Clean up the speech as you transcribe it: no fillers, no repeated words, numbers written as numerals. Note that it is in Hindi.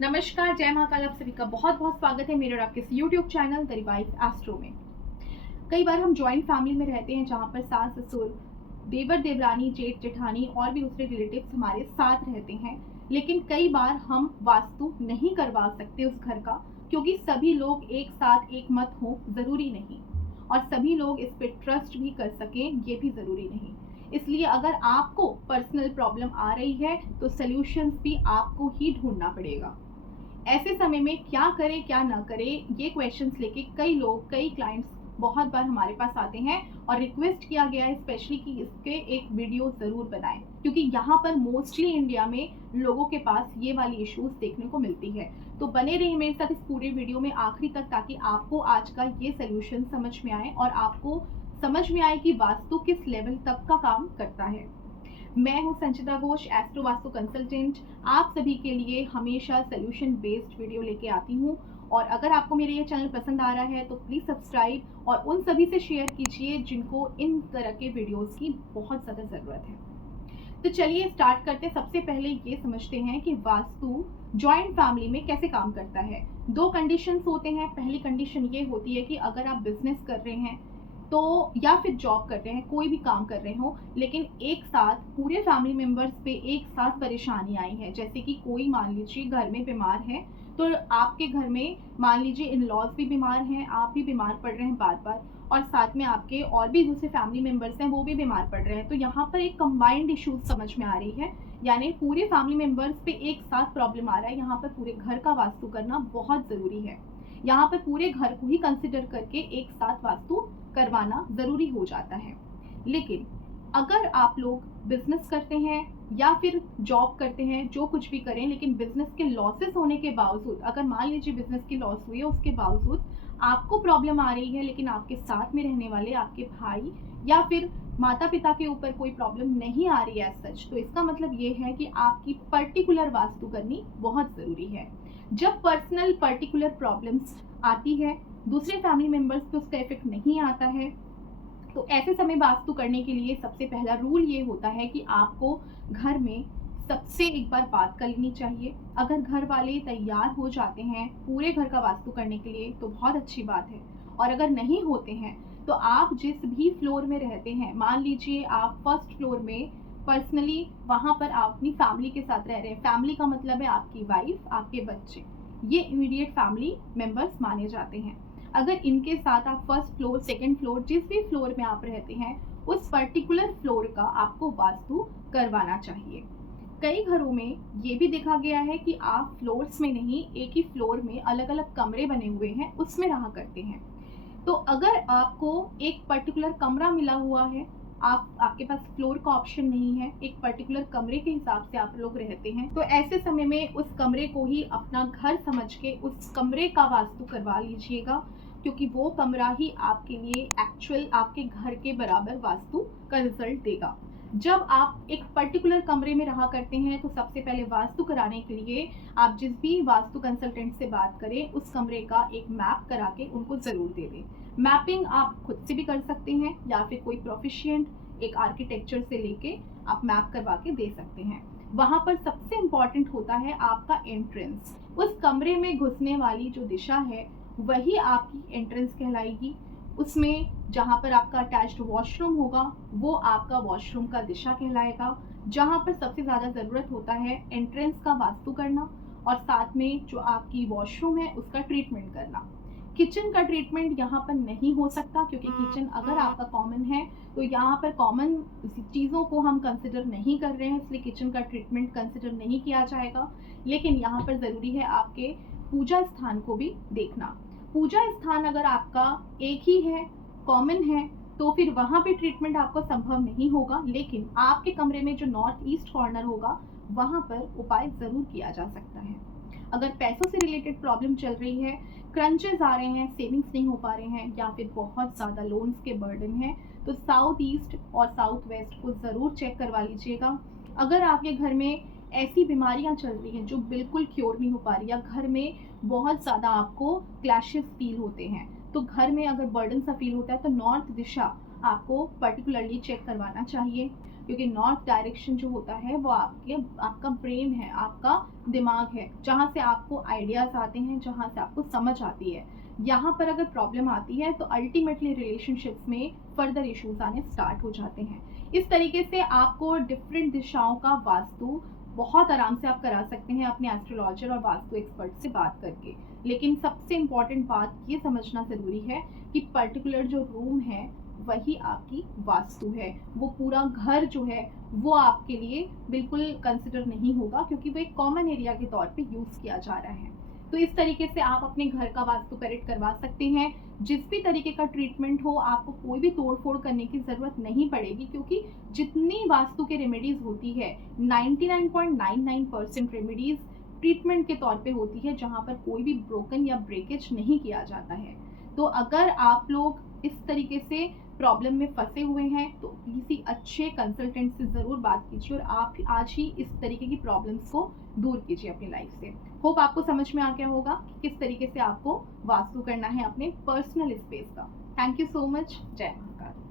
नमस्कार, जय महाकाल। आप सभी का बहुत बहुत स्वागत है मेरे और आपके YouTube channel the revive astro में। कई बार हम जॉइंट फैमिली में रहते हैं जहाँ पर सास ससुर, देवर देवरानी, जेठ जेठानी और भी दूसरे रिलेटिव्स हमारे साथ रहते हैं। लेकिन कई बार हम वास्तु नहीं करवा सकते उस घर का, क्योंकि सभी लोग एक साथ एक मत हो ज़रूरी नहीं, और सभी लोग इस पर ट्रस्ट भी कर सकें ये भी ज़रूरी नहीं। इसलिए अगर आपको पर्सनल प्रॉब्लम आ रही है तो सॉल्यूशंस भी आपको ही ढूंढना पड़ेगा। ऐसे समय में क्या करें क्या ना करें, ये क्वेश्चंस लेके कई लोग, कई क्लाइंट्स बहुत बार हमारे पास आते हैं और रिक्वेस्ट किया गया है स्पेशली कि इसके एक वीडियो ज़रूर बनाएं, क्योंकि यहाँ पर मोस्टली इंडिया में लोगों के पास ये वाली इश्यूज देखने को मिलती है। तो बने रहिए मेरे साथ इस पूरे वीडियो में आखिरी तक, ताकि आपको आज का ये सोल्यूशन समझ में आए और आपको समझ में आए कि वास्तु किस लेवल तक का काम करता है। मैं हूं संचिता घोष, एस्ट्रो वास्तु कंसल्टेंट। आप सभी के लिए हमेशा सोल्यूशन बेस्ड वीडियो लेके आती हूं, और अगर आपको मेरे ये चैनल पसंद आ रहा है तो प्लीज़ सब्सक्राइब और उन सभी से शेयर कीजिए जिनको इन तरह के वीडियोस की बहुत ज़्यादा ज़रूरत है। तो चलिए स्टार्ट करते हैं। सबसे पहले ये समझते हैं कि वास्तु जॉइंट फैमिली में कैसे काम करता है। दो कंडीशंस होते हैं। पहली कंडीशन ये होती है कि अगर आप बिजनेस कर रहे हैं तो, या फिर जॉब कर रहे हैं, कोई भी काम कर रहे हो, लेकिन एक साथ पूरे फैमिली मेंबर्स पे एक साथ परेशानी आई है। जैसे कि कोई मान लीजिए घर में बीमार है, तो आपके घर में मान लीजिए इन लॉज भी बीमार हैं, आप भी बीमार पड़ रहे हैं बार बार, और साथ में आपके और भी दूसरे फैमिली मेंबर्स हैं, वो भी बीमार पड़ रहे हैं। तो यहाँ पर एक कंबाइंड इश्यूज समझ में आ रही है, यानी पूरे फैमिली मेंबर्स पे एक साथ प्रॉब्लम आ रहा है। यहाँ पर पूरे घर का वास्तु करना बहुत ज़रूरी है। यहाँ पर पूरे घर को ही कंसिडर करके एक साथ वास्तु करवाना ज़रूरी हो जाता है। लेकिन अगर आप लोग बिजनेस करते हैं या फिर जॉब करते हैं, जो कुछ भी करें, लेकिन बिजनेस के लॉसेस होने के बावजूद, अगर मान लीजिए बिजनेस की लॉस हुई है, उसके बावजूद आपको प्रॉब्लम आ रही है, लेकिन आपके साथ में रहने वाले आपके भाई या फिर माता पिता के ऊपर कोई प्रॉब्लम नहीं आ रही है सच, तो इसका मतलब ये है कि आपकी पर्टिकुलर वास्तु करनी बहुत ज़रूरी है। जब पर्सनल पर्टिकुलर प्रॉब्लम्स आती है, दूसरे फैमिली मेंबर्स पे उसका इफेक्ट नहीं आता है, तो ऐसे समय वास्तु करने के लिए सबसे पहला रूल ये होता है कि आपको घर में सबसे एक बार बात कर लेनी चाहिए। अगर घर वाले तैयार हो जाते हैं पूरे घर का वास्तु करने के लिए तो बहुत अच्छी बात है, और अगर नहीं होते हैं तो आप जिस भी फ्लोर में रहते हैं, मान लीजिए आप फर्स्ट फ्लोर में पर्सनली वहाँ पर आप अपनी फैमिली के साथ रह रहे हैं। फैमिली का मतलब है आपकी वाइफ, आपके बच्चे, ये इमीडिएट फैमिली मेंबर्स माने जाते हैं। अगर इनके साथ आप फर्स्ट फ्लोर, सेकंड फ्लोर, जिस भी फ्लोर में आप रहते हैं, उस पर्टिकुलर फ्लोर का आपको वास्तु करवाना चाहिए। कई घरों में ये भी देखा गया है कि आप फ्लोर्स में नहीं, एक ही फ्लोर में अलग अलग कमरे बने हुए हैं, उसमें रहा करते हैं। तो अगर आपको एक पर्टिकुलर कमरा मिला हुआ है, आपके पास फ्लोर का ऑप्शन नहीं है, एक पर्टिकुलर कमरे के हिसाब से आप लोग रहते हैं, तो ऐसे समय में उस कमरे को ही अपना घर समझ के उस कमरे का वास्तु करवा लीजिएगा, क्योंकि वो कमरा ही आपके लिए एक्चुअल आपके घर के बराबर वास्तु का रिजल्ट देगा। जब आप एक पर्टिकुलर कमरे में रहा करते हैं तो सबसे पहले वास्तु कराने के लिए आप जिस भी वास्तु कंसल्टेंट से बात करें, उस कमरे का एक मैप करा के उनको ज़रूर दे दें। मैपिंग आप खुद से भी कर सकते हैं या फिर कोई प्रोफिशिएंट एक आर्किटेक्चर से लेके आप मैप करवा के दे सकते हैं। वहाँ पर सबसे इम्पॉर्टेंट होता है आपका एंट्रेंस। उस कमरे में घुसने वाली जो दिशा है वही आपकी एंट्रेंस कहलाएगी। उसमें जहाँ पर आपका अटैच्ड वॉशरूम होगा वो आपका वॉशरूम का दिशा कहलाएगा। जहाँ पर सबसे ज़्यादा ज़रूरत होता है एंट्रेंस का वास्तु करना, और साथ में जो आपकी वॉशरूम है उसका ट्रीटमेंट करना। किचन का ट्रीटमेंट यहाँ पर नहीं हो सकता, क्योंकि किचन अगर आपका कॉमन है तो यहाँ पर कॉमन चीज़ों को हम कंसिडर नहीं कर रहे हैं, इसलिए किचन का ट्रीटमेंट कंसिडर नहीं किया जाएगा। लेकिन यहाँ पर ज़रूरी है आपके पूजा स्थान को भी देखना। पूजा स्थान अगर आपका एक ही है, कॉमन है, तो फिर वहाँ पे ट्रीटमेंट आपको संभव नहीं होगा, लेकिन आपके कमरे में जो नॉर्थ ईस्ट कॉर्नर होगा वहाँ पर उपाय ज़रूर किया जा सकता है। अगर पैसों से रिलेटेड प्रॉब्लम चल रही है, क्रंचेस आ रहे हैं, सेविंग्स नहीं हो पा रहे हैं, या फिर बहुत ज़्यादा लोन्स के बर्डन है, तो साउथ ईस्ट और साउथ वेस्ट को ज़रूर चेक करवा लीजिएगा। अगर आपके घर में ऐसी बीमारियां चल रही हैं जो बिल्कुल क्योर नहीं हो पा रही, या घर में बहुत ज़्यादा आपको क्लैशेस फील होते हैं, तो घर में अगर बर्डन सा फील होता है तो नॉर्थ दिशा आपको पर्टिकुलरली चेक करवाना चाहिए। क्योंकि नॉर्थ डायरेक्शन जो होता है वो आपका ब्रेन है, आपका दिमाग है, जहाँ से आपको आइडियाज़ आते हैं, जहाँ से आपको समझ आती है। यहाँ पर अगर प्रॉब्लम आती है तो अल्टीमेटली रिलेशनशिप्स में फर्दर इश्यूज आने स्टार्ट हो जाते हैं। इस तरीके से आपको डिफरेंट दिशाओं का वास्तु बहुत आराम से आप करा सकते हैं अपने एस्ट्रोलॉजर और वास्तु एक्सपर्ट से बात करके। लेकिन सबसे इम्पॉर्टेंट बात ये समझना ज़रूरी है कि पर्टिकुलर जो रूम है वही आपकी वास्तु है। वो पूरा घर जो है वो आपके लिए बिल्कुल कंसिडर नहीं होगा, क्योंकि वो एक कॉमन एरिया के तौर पे यूज़ किया जा रहा है। तो इस तरीके से आप अपने घर का वास्तु करेक्ट करवा सकते हैं। जिस भी तरीके का ट्रीटमेंट हो, आपको कोई भी तोड़ फोड़ करने की ज़रूरत नहीं पड़ेगी, क्योंकि जितनी वास्तु के रेमेडीज़ होती है 99.99% रेमेडीज़ ट्रीटमेंट के तौर पे होती है, जहाँ पर कोई भी ब्रोकन या ब्रेकेज नहीं किया जाता है। तो अगर आप लोग इस तरीके से प्रॉब्लम में फंसे हुए हैं तो किसी अच्छे कंसल्टेंट से ज़रूर बात कीजिए और आप आज ही इस तरीके की प्रॉब्लम्स को दूर कीजिए अपनी लाइफ से। होप आपको समझ में आ गया होगा कि किस तरीके से आपको वास्तु करना है अपने पर्सनल स्पेस का। Thank you so much. जय महाकाल।